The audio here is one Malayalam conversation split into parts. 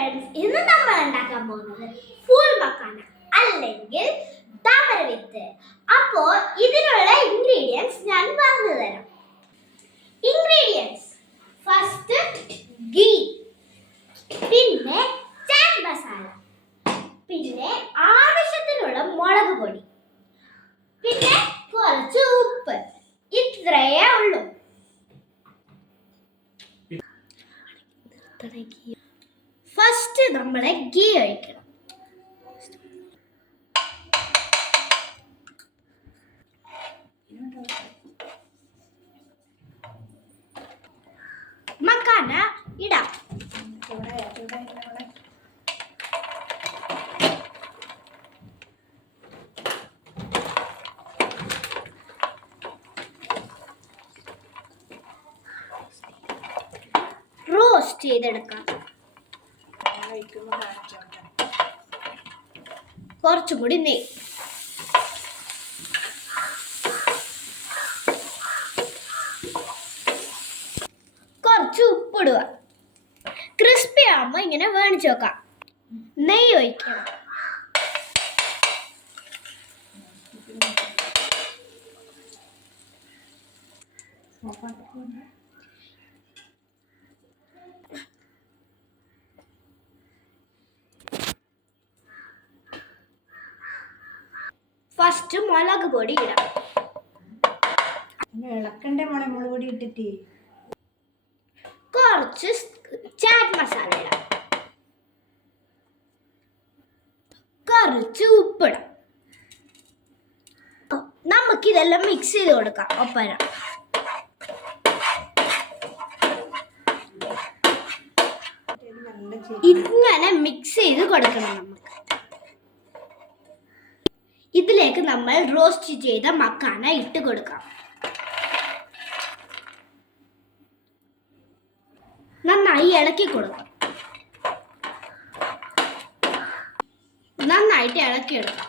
ഫ്രണ്ട്സ് ഇന്ന് നമ്മൾ ഉണ്ടാക്കാൻ പോകുന്നത് ഫുൾ മക്കാന അല്ലെങ്കിൽ താമരവിത്ത് അപ്പോ ഇതിനുള്ള ഇൻഗ്രീഡിയൻസ് ഞാൻ പറഞ്ഞു തരാം. ഇൻഗ്രീഡിയൻസ് ഫസ്റ്റ് ഗീ പിന്നെ ചാറ്റ് മസാല പിന്നെ ആവശ്യത്തിനുള്ള മുളക് പൊടി. പിന്നെ കുറച്ച് ഉപ്പ്. ഇത്രയേ ഉള്ളൂ. ഫസ്റ്റ് നമ്മൾ ഗീ ഒഴിക്കണം മക്കാന ഇടാം. റോസ്റ്റ് ചെയ്തെടുക്കാം. കുറച്ചും കൂടി നെയ്യ് കുറച്ച് ഉപ്പിടുക. ക്രിസ്പി ആകുമ്പോൾ ഇങ്ങനെ വേണിച്ച് വെക്കാം. നെയ്യ് ഒഴിക്കണം ഫസ്റ്റ് മുളക് പൊടി ഇടാം. ഇളക്കണ്ടേ മോളെ? മുളക് പൊടി ഇട്ടിട്ട്. കുറച്ച് ചാറ്റ് മസാല ഇടാം. കുറച്ച് ഉപ്പിടാം. നമുക്കിതെല്ലാം മിക്സ് ചെയ്ത് കൊടുക്കാം ഒപ്പന ഇങ്ങനെ മിക്സ് ചെയ്ത് കൊടുക്കണം നമുക്ക്. ഇതിലേക്ക് നമ്മൾ റോസ്റ്റ് ചെയ്ത മക്കാന ഇട്ട് കൊടുക്കാം. നന്നായി ഇളക്കി കൊടുക്കാം. നന്നായിട്ട് ഇളക്കി ഇളക്കിയെടുക്കാം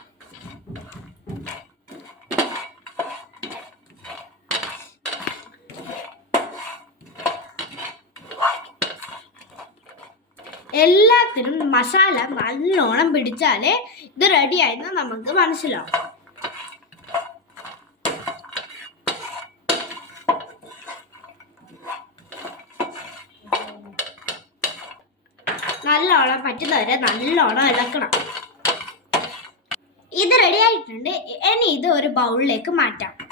എല്ലാത്തിനും മസാല നല്ലോണം പിടിച്ചാലേ ഇത് റെഡി ആയെന്ന് നമുക്ക് മനസ്സിലാവും. നല്ലോണം പറ്റുന്നവരെ നല്ലോണം ഇളക്കണം. ഇത് റെഡി ആയിട്ടുണ്ട്. ഇനി ഇത് ഒരു ബൗളിലേക്ക് മാറ്റാം.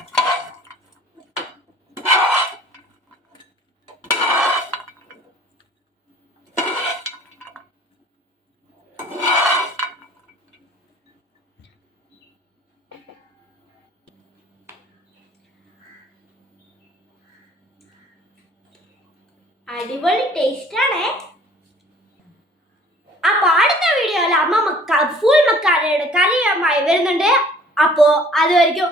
അടിപൊളി ടേസ്റ്റ് ആണേ. അപ്പൊ അടുത്ത വീഡിയോയിൽ അമ്മ ഫുൾ മക്കാരയുടെ കറിയുമായി വരുന്നുണ്ട്. അപ്പോ അതുവരെയ്ക്കും